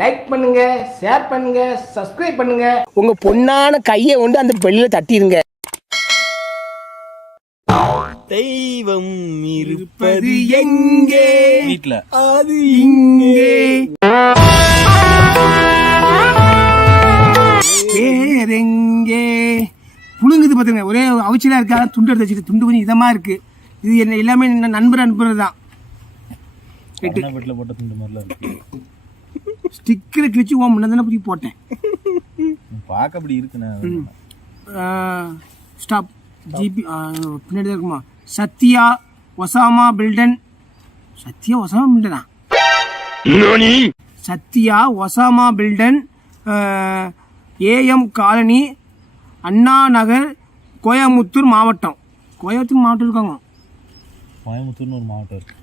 Like பண்ணுங்க, share பண்ணுங்க, subscribe பண்ணுங்க. உங்க பொண்ணான கையை கொண்டு அந்த பெல்லில தட்டிடுங்க. தெய்வம் இருப்பது எங்கே? வீட்ல. அது இங்கே. வேறெங்கே புழுங்குது பாத்துங்க. ஒரே அவிச்சலா இருக்கா, துண்டு எடுத்து வச்சுட்டு துண்டு கொஞ்சம் இதமா இருக்கு. இது என்ன எல்லாமே நண்பர் தான். வீட்ல போட்ட துண்டு மாதிரிலாம் இருக்கு. ஸ்டிக்கரை கிழிச்சு முன்னதானே புத்தி போட்டேன். பார்க்க அப்படி இருக்குண்ணே. ஸ்டாப் ஜிபி பின்னாடி தான் இருக்குமா? Sathya Osama building. Sathya Osama பில்டனா? Sathya Osama building, AM colony, Anna Nagar, Coimbatore மாவட்டம். கோயம்புத்தூர் மாவட்டம் இருக்காங்க. கோயம்புத்தூர்னு ஒரு மாவட்டம் இருக்கு.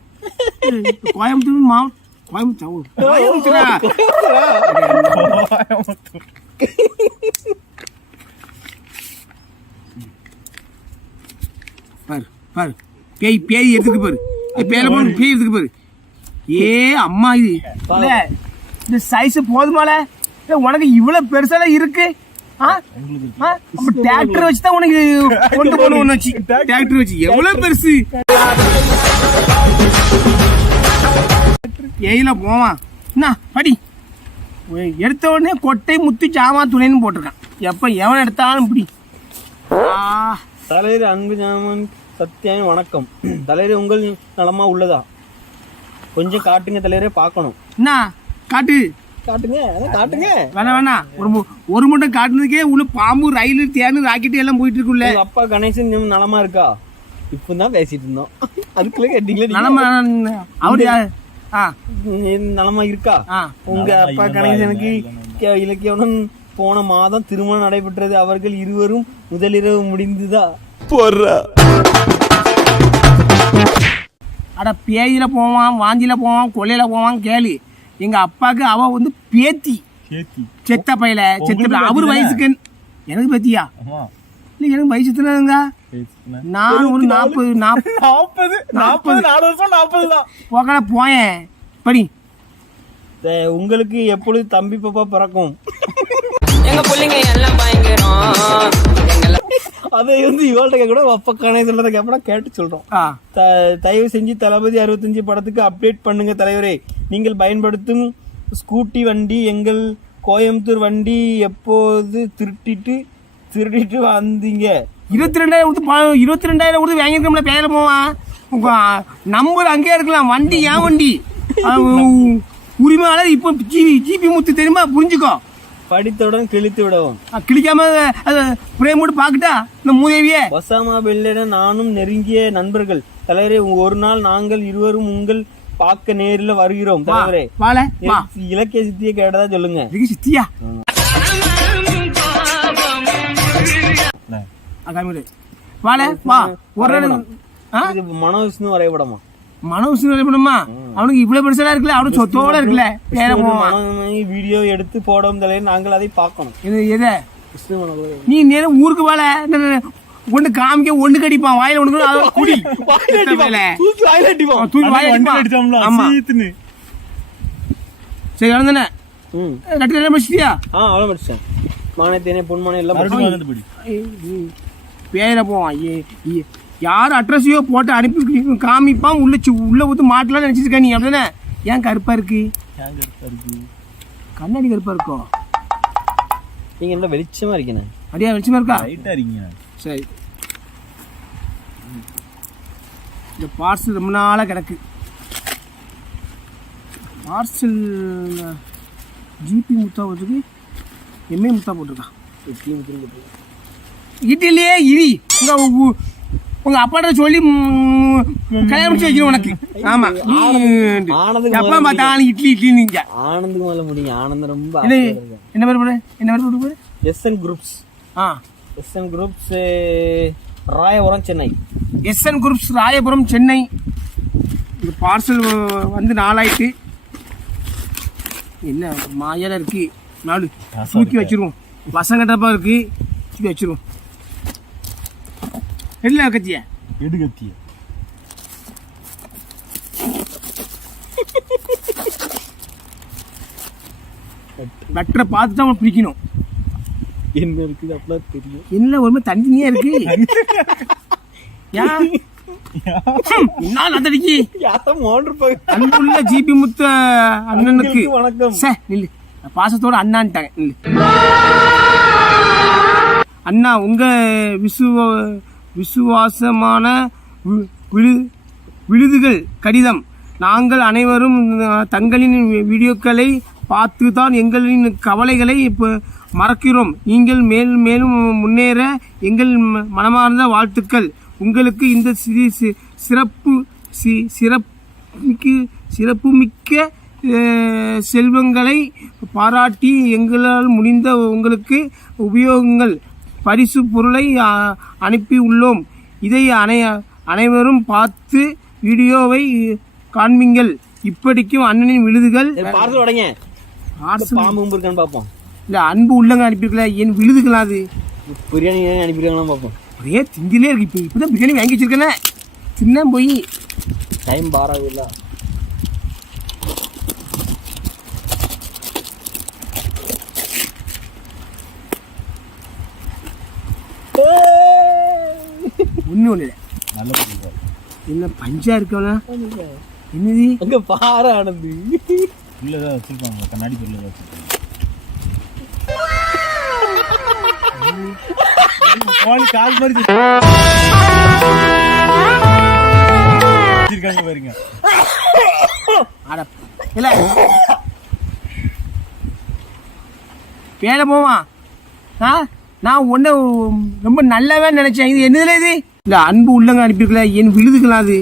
கோயம்புத்தூர் மாவட்டம். கோயம்புத்தூரா? பாரு பாரு, பேய் பேய் எடுத்துக்கு பாரு. பேய் எடுத்துக்கு பாரு. ஏ அம்மா, இது இந்த சைஸ் போதுமால? உனக்கு இவ்வளவு பெருசால இருக்கு. டிராக்டர் வச்சுதான் உனக்கு கொண்டு போகணும். வச்சு டிராக்டர் வச்சு எவ்வளவு பெருசு. ஏயில போவான் என்ன படி. எடுத்த உடனே கொட்டை முத்து ஜாமா துணைன்னு போட்டிருக்கான். எப்ப எவன் எடுத்தாலும் இப்படி. தலைவர் அன்பு ஞாபகம் சத்தியம் வணக்கம். தலைவர் உங்கள் நலமா உள்ளதா? கொஞ்சம் காட்டுங்க தலைவரே, பார்க்கணும். என்ன காட்டு காட்டுங்க காட்டுங்க. வேணா ஒரு மூட்டை காட்டுனதுக்கே உள்ள பாம்பு, ரயில், தேனு, ராக்கெட் எல்லாம் போயிட்டு இருக்குல்ல. அப்பா கணேசன் நலமா இருக்கா? இப்பதான் பேசிட்டு இருந்தோம். அதுக்குள்ள கேட்டீங்களா? நலமா அவரு நலமா இருக்கா? உங்க அப்பா கணேசனுக்கு இலக்கியவுடன் போன மாதம் திருமணம் நடைபெற்றது. அவர்கள் இருவரும் முதலிரவு முடிந்துதா? அட பேயில போவான், வாந்தியில போவான், கொள்ளையில போவான். கேளு, எங்க அப்பாவுக்கு அவ வந்து பேத்தி. செத்த பையில அவரு வயசுக்கு எனக்கு பேத்தியா? இல்ல எனக்கு வயசு தானங்க. நான் ஒரு 40 போயேன் படி. உங்களுக்கு எப்பொழுது தம்பி பாப்பா பிறக்கும்? எங்க பிள்ளைங்க எல்லாம் பயங்கரம். அதை வந்து இவாள்கிட்ட கூட அப்பா கணேசன் கேப்பா கேட்டு சொல்றோம். தயவு செஞ்சு தளபதி 65 படத்துக்கு அப்டேட் பண்ணுங்க தலைவரே. நீங்கள் பயன்படுத்தும் ஸ்கூட்டி வண்டி எங்கள் கோயம்புத்தூர் வண்டி எப்போது திருட்டிட்டு வந்தீங்க? 22,000 கொடுத்து வாங்கிருக்கோம்ல. பேர போவான் நம்பர் அங்கேயே இருக்கலாம். வண்டி ஏன் வண்டி? உரிமையாளர் இப்போ ஜிபி முத்து தெரியுமா? புரிஞ்சுக்கோ. படித்தவுடன் கிழித்து விடவும். கிழிக்காம பிரேம் போட்டு பாக்கட்டா இந்த மூதேவிய. ஒசாமா பில்டன் நானும் நெருங்கிய நண்பர்கள் தலைவரே. ஒரு நாள் நாங்கள் இருவரும் உங்கள் பார்க்க நேரில் வருகிறோம் தலைவரே. இலக்கிய சித்தியை கேட்டதா சொல்லுங்க. சித்தியா மனோவிஷ்ணு வரைபடமா? மனோவிஷ்ணு வரைபடமா? அவனுக்கு இவ்வளவு பெருசா இருக்குல்ல. அவனுக்கு சொத்தோட இருக்குல்ல. வீடியோ எடுத்து போடும் தலைவர். நாங்கள் அதை பார்க்கணும். நீ நேரம் ஊருக்கு வாழ ஒண்ணு காமிக்க, ஒண்ணு கடிப்பான் வாயில. ஒண்ணு குடி சரி வந்தானே. பேர போவான். யார் அட்ரஸையோ போட்டு அனுப்பி காமிப்பான். உள்ள ஊத்து மாட்டலாம் நினைச்சிருக்க நீ. அப்படிதானே? ஏன் கருப்பா இருக்கு? கண்ணாடி கருப்பா இருக்கும். நீங்க என்ன வெளிச்சமா இருக்கீங்க? அப்படியா வெளிச்சமா இருக்கா? சரி, இந்த பார்சல் ரொம்ப நாளா கிடக்கு. பார்சல் ஜிபி முத்தா போட்டுருக்கு, எம்ஏ முத்தா போட்டிருக்கான். இட்லியே இரி உங்க அப்பாட்ட சொல்லி கல்யாணம் வச்சு உனக்கு. ஆமா, எப்ப பார்த்தாலும் இட்லி நீங்க. ஆனந்துக்கு மேல முடியும். ஆனந்தம் ரொம்ப என்ன பேர் போடு? என்ன பேர் போட்டு? SN groups. SN groups Royapuram Chennai. SN groups Royapuram Chennai. இந்த பார்சல் வந்து நாளாயிட்டு. என்ன மாயால இருக்கு. நாலு தூக்கி வச்சிருவோம். வசங்கட்டப்பா இருக்கு, தூக்கி வச்சிருவோம். என்ன கத்திய? எடு கத்திய. வெட்டரை பார்த்து தான் அவனை பிடிக்கணும். என்ன இருக்குது அப்படிலாம் தெரியும். என்ன ஒரு மாதிரி தண்ணியா இருக்கு. ஏன் நான் அதடிக்கு யாரும் மோட்டர் போய் அன்புள்ள ஜிபி முத்து அண்ணனுக்கு வணக்கம். சே நில்லு, பாசத்தோட அண்ணான்ட்டாங்க நில்லு. அண்ணா உங்க விசுவாசமான விழுதுகள் கடிதம். நாங்கள் அனைவரும் தங்களின் வீடியோக்களை பார்த்து தான் எங்களின் கவலைகளை மறக்கிறோம். நீங்கள் மேலும் மேலும் முன்னேற எங்கள் மனமார்ந்த வாழ்த்துக்கள். உங்களுக்கு இந்த சிறப்புமிக்க செல்வங்களை பாராட்டி எங்களால் முடிந்த உங்களுக்கு உபயோகங்கள் பரிசு பொருளை அனுப்பி உள்ளோம். இதை அனைவரும் பார்த்து வீடியோவை காண்பீங்கள். இப்படிக்கும் அண்ணனின் விழுதுகள். பார்சல் உடைங்க. பாம்பு இருக்கான்னு பார்ப்போம். இல்ல அன்பு உள்ளங்க அனுப்பியிருக்கல, என் விழுதுகளா அது பிரியாணி அனுப்பிடுவாங்களாம் பார்ப்போம். ஒரே திங்கிலே இருக்கு. இப்பதான் பிரியாணி வாங்கி வச்சிருக்கேன், தின்ன போய் டைம் பாராது இல்ல. ஒண்ணு இல்ல. என்ன பஞ்சா இருக்கவனா என்னது அங்க பாறை ஆனது உள்ளதான் வச்சிருப்பாங்க, கண்ணாடி பொருள் வச்சிருப்பாங்க. கால் மாதிரி வச்சிருக்காங்க பாருங்க. இல்ல பேர போவா. நான் ஒண்ணு ரொம்ப நல்லாவே நினைச்சேன். இது என்னதுல இது? இல்ல அன்பு உள்ளங்க அனுப்பியிருக்கல, என் விழுதுகளா அது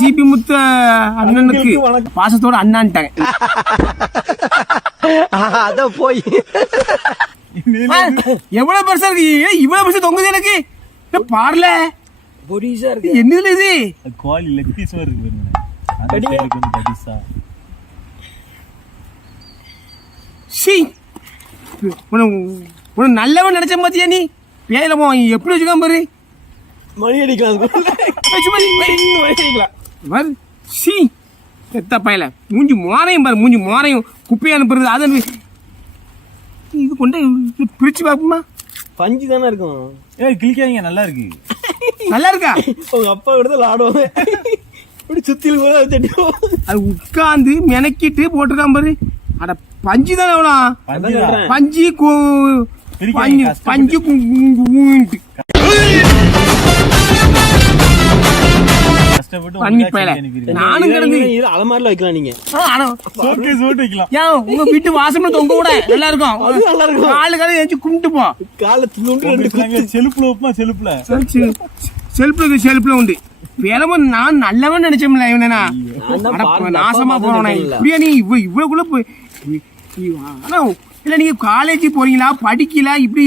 ஜிபி முத்து அண்ணனுக்கு பாசத்தோட அண்ணான்ட்டாங்க. அத போய் எவ்வளவு பெருசா இருக்கு, இவ்வளவு பெருசா தொங்குது எனக்கு பாடல. பொடிசா இருக்கு. என்னதுல இது? கோழி லெக் பீஸ் இருக்கு பாருங்க. அந்த சைடுக்கு வந்து பொடிசா. உன நல்லவன் நினைச்ச பாத்தியா நீ? பேயில போ எப்படி வச்சுக்காம பாரு. மணி அடிக்கலாம். செத்த பயல மூஞ்சி மோரையும் பாரு, மூஞ்சி மோரையும் குப்பையை அனுப்புறது. அதை இது கொண்டு பிரிச்சு பாப்போமா? பஞ்சு தானே இருக்கும். கிளிக்காதீங்க, நல்லா இருக்கு. நல்லா இருக்கா? உங்க அப்பா விடுதல் ஆடுவாங்க. இப்படி சுத்தில கூட தட்டிடுவோம். அது உட்காந்து மெனக்கிட்டு போட்டிருக்கான் பாரு. அட பஞ்சு தானே எவ்வளோ பஞ்சு பஞ்சு நானும் கிடந்து அலமாரில வைக்கலாம். நீங்க உங்க வீட்டு வாசம்ல தொங்க கூட நல்லா இருக்கும். நல்லா இருக்கும். காலு காலம் ஏஞ்சி கும்பிட்டு போ. காலத்துல செலுப்புல வைப்பா. செல்ஃப்ல உண்டு. வேலமும் நான் நல்லவன் நினைச்சோம்ல இவனா. நாசமா போறவனா இப்படியா நீ இவ்வளவுக்குள்ள போய். ஆனா இல்ல நீங்க காலேஜ் போறீங்களா, படிக்கல, இப்படி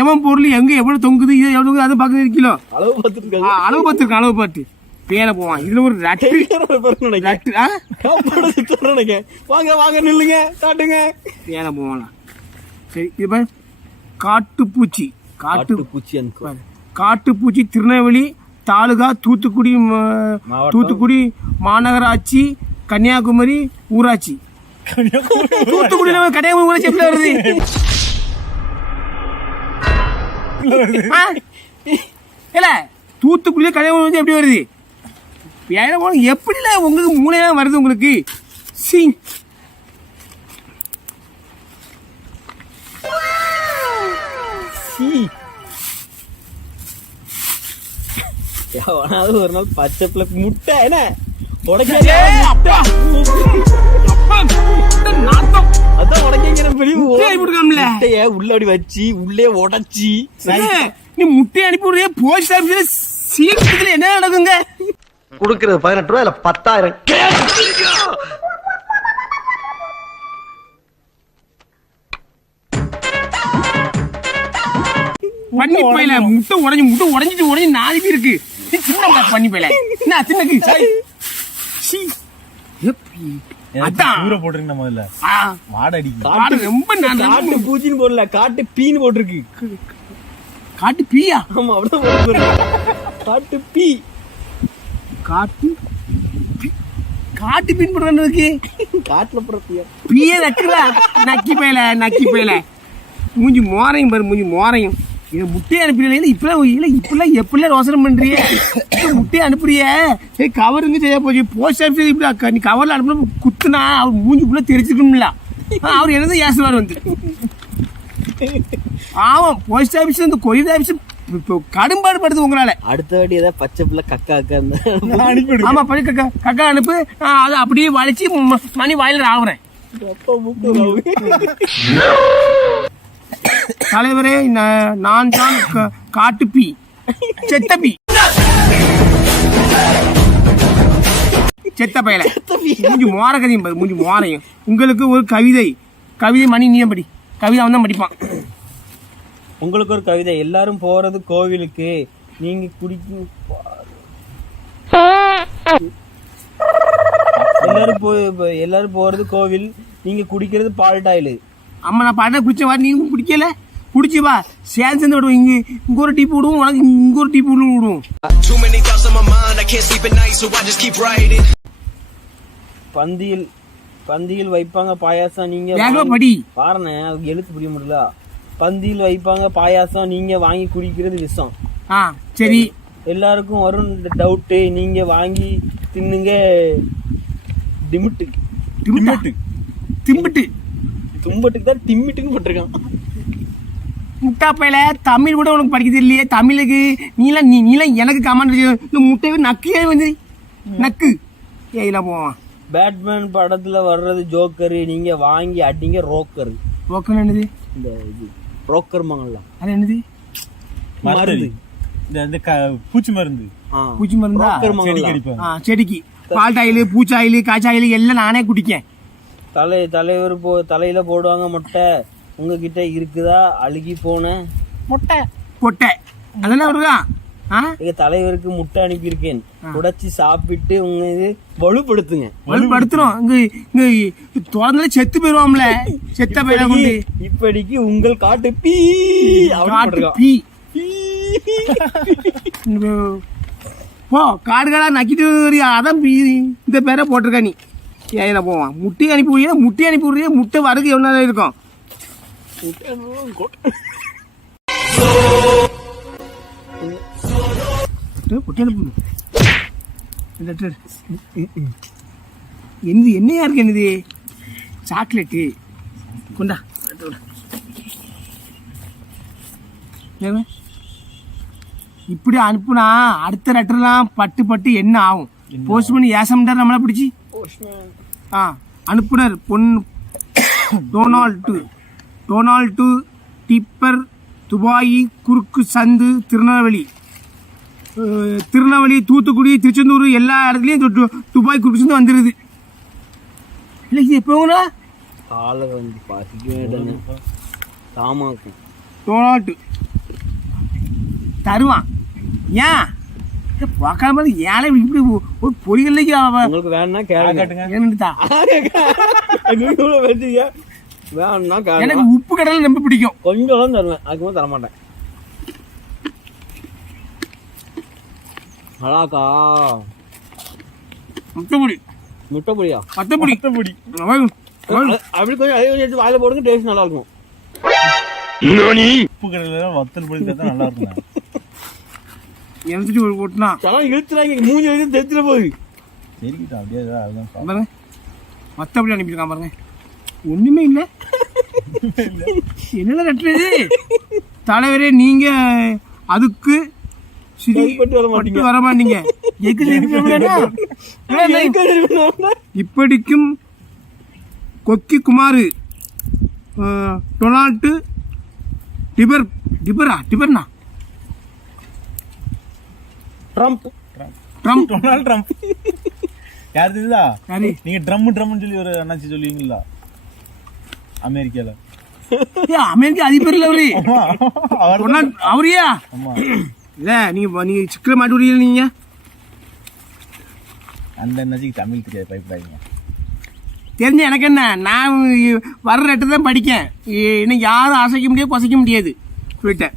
எவன் பொருள் எங்க எவ்வளவு தொங்குது இது எவ்வளவு அது பக்கத்து கிலோ அளவு பார்த்துருக்கேன். அளவு பார்த்து பேன போவான். இதுல ஒரு வாங்க வாங்க நில்லுங்க காட்டுங்க. பேன போவானா? சரி இப்ப காட்டுப்பூச்சி. காட்டுப்பூச்சி திருநெல்வேலி தாலுகா, தூத்துக்குடி மாநகராட்சி, கன்னியாகுமரி ஊராட்சி. தூத்துக்குடியில கன்னியாகுமரி ஊராட்சி எப்படி வருது? இல்ல தூத்துக்குடியில கன்னியாகுமரி ஊராட்சி எப்படி வருது? எப்படில உங்களுக்கு மூளையா வருது உங்களுக்கு? ஒரு நாள் பச்சை முட்டை என்ன உள்ளபடி வச்சு உள்ளே உடைச்சி நீ முட்டையை அனுப்பி விடுறிய. போஸ்ட் ஆபீஸ்ல சீக்கிரத்துல என்ன நடக்குங்க? கொடுக்கிறது 18 ரூபாய் இல்ல 10,000. பண்ணி போயில முட்டை உடஞ்சிட்டு 4 பேர் இருக்கு. பண்ணி போயில என்ன சின்னக்கு போட்டுருங்க. முதல்ல மாடு அடிக்கும். காட்டு பூச்சின்னு போடல, காட்டு பீன்னு போட்டிருக்கு. காட்டு பீயா? ஆமா அப்படிதான். காட்டு பீ. காட்டு பீன் போட்டு இருக்கு. காட்டுல போறப்பியா பியே நக்கல நக்கி போயல மூஞ்சி மோரையும் பாரு, மூஞ்சி மோரையும். இது முட்டையை அனுப்பிடல இப்பெல்லாம் எப்படிலாம் ரோசனம் பண்றிய? முட்டையை அனுப்புறிய கவருங்க செய்ய போச்சு. போஸ்ட் ஆஃபீஸ் இப்படி நீ கவர்ல அனுப்பணும் குத்துனா அவர் மூஞ்சி ஃபுல்லாக தெரிஞ்சுக்கணும்ல. அவர் என்னதான் ஏசுவார் வந்து. ஆமாம், போஸ்ட் ஆஃபீஸ் இந்த கொரியர் ஆஃபீஸ் இப்போ கடும்பாடு படுது உங்களால. அடுத்த வாட்டி ஏதாவது பச்சை பிள்ளை கக்கா அனுப்பிவிடு. ஆமா, படி கக்கா அனுப்பு. அதை அப்படியே வலிச்சு மணி வாயில ஆகுறேன். தலைவரே, நான் தான் காட்டுப்பி, செத்தப்பி, செத்த பயல மூஞ்சி மோர கதையும் பாரு, மூஞ்சி மோரையும். உங்களுக்கு ஒரு கவிதை மணி நீயும் படி. கவிதை அவன் தான் படிப்பான். உங்களுக்கு ஒரு கவிதை. எல்லாரும் போறது கோவிலுக்கு, நீங்க குடிக்கும் எல்லாரும் போறது கோவில், நீங்க குடிக்கிறது பால்டாயில். அம்மா நான் பாட்டை குடிச்ச வாரி நீங்க குடிக்கல, குடிச்சு வா சேர்ந்து விடுவோம். இங்க ஒரு டீப் விடுவோம், உனக்கு இங்க ஒரு டீப் விடுவோம். பந்தியில் வைப்பாங்க பாயாசம், நீங்க படி பாருங்க, எழுத்து புரிய முடியல. பந்தியில் வைப்பாங்க பாயாசம், நீங்க வாங்கி குடிக்கிறது விஷம். சரி, எல்லாருக்கும் வரும் டவுட்டு, நீங்க வாங்கி தின்னுங்க திம்பிட்டு தும்பட்டுக்கு தான் திம்மிட்டுன்னு போட்டிருக்கான். முட்டா பையில தமிழ் கூட உனக்கு படிக்க தெரியலையே. தமிழுக்கு நீலாம் எனக்கு கமெண்ட் இந்த முட்டையை நக்கியே வந்து நக்கு இதெல்லாம் போவான். பேட்மேன் படத்துல வர்றது ஜோக்கரு, நீங்க வாங்கி அடிங்க ரோக்கரு. ரோக்கர் என்னது? இந்த இது ரோக்கர் மங்கலாம். அது என்னது? மருந்து. இந்த பூச்சி மருந்து. பூச்சி மருந்தா? செடிக்கு பால்டாயில், பூச்சாயில், காய்ச்சாயில் எல்லாம் நானே குடிக்கேன். தலைவர் தலையில போடுவாங்க முட்டை. உங்ககிட்ட இருக்குதா அழுகி போன பொட்டை? அதெல்லாம் வருதா? எங்க தலைவருக்கு முட்டை அனுப்பியிருக்கேன், உடைச்சி சாப்பிட்டு உங்க இது வலுப்படுத்துங்க. வலுப்படுத்துறோம். இங்க தொடர்ந்து செத்து போயிருவாம்ல, செத்த பையனை கொண்டு. இப்படிக்கு உங்கள் காட்டு பீ பீ போ காடுகளா நக்கிட்டு அதான் இந்த பேரை போட்டிருக்க. நீ ஏன் போவான்? முட்டை அனுப்பி விடுறியா? முட்டை வரது எவ்வளோ நேரம் இருக்கும்? என்னையா இருக்கு? என்னது சாக்லேட்டு? கொண்டா. இப்படி அனுப்புனா அடுத்த லெட்டர்லாம் பட்டு என்ன ஆகும்? போஸ்ட் பண்ணி ஏசம்டார் நம்மள பிடிச்சி. அனுப்புனர் பொண்ணு டொனால்டு டிப்பர், துபாயி, குறுக்கு சந்து, திருநெல்வேலி, தூத்துக்குடி, திருச்செந்தூர் எல்லா இடத்துலயும் துபாய் குறுக்கு சந்து வந்துருது. இல்லை இது எப்போங்கண்ணா? காலை வந்து பாசிக்க தாமாக்கும் டொனால்டு தருவான். ஏன் பார்க்காம ஏழை இப்படி ஒரு பொறிகளுக்கு உங்களுக்கு வேணா கேளுங்க. எனக்கு உப்பு கடலை ரொம்ப பிடிக்கும். கொஞ்சம் தருவேன், அதுக்கு தரமாட்டேன். அழாக்கா முட்டைப்பொடியா? மத்தப்பொடி அப்படி கொஞ்சம் அதே கொஞ்சம் வாயில போடுங்க, டேஸ்ட் நல்லா இருக்கும். உப்பு கடலை வத்தல் பொடி தான் நல்லா இருக்கும். எழுத்துட்டு போட்டுனா இழுத்துறாங்க, மூஞ்சி எழுதி தெரிஞ்சிட போகுது. சரிக்கிட்டா அப்படியே பாருங்க, மத்தபடி அனுப்பியிருக்கான் பாருங்க. ஒண்ணுமே இல்ல. என்ன கட்டுறது? தலைவரே, நீங்க அதுக்கு வர மாட்டீங்க. இப்படிக்கும் கொக்கி குமாரு, டொனால்டு டிபர்னா ட்ரம்ப் யாரு தெரியுதா? நீங்க ட்ரம்னு சொல்லி ஒரு அண்ணாச்சி சொல்லுவீங்களா அமெரிக்கால? அமெரிக்கா அதிபர்ல அவரையா? இல்ல நீங்க சிக்கல மாட்டி விடுறீங்க. நீங்க அந்த அண்ணாச்சிக்கு தமிழ் தெரியாது, பயப்படாதீங்க. தெரிஞ்ச எனக்கு என்ன, நான் வர்ற லெட்டர் தான் படிக்கேன். இன்னும் யாரும் அசைக்க முடியாது, கொசைக்க முடியாது. போயிட்டேன்.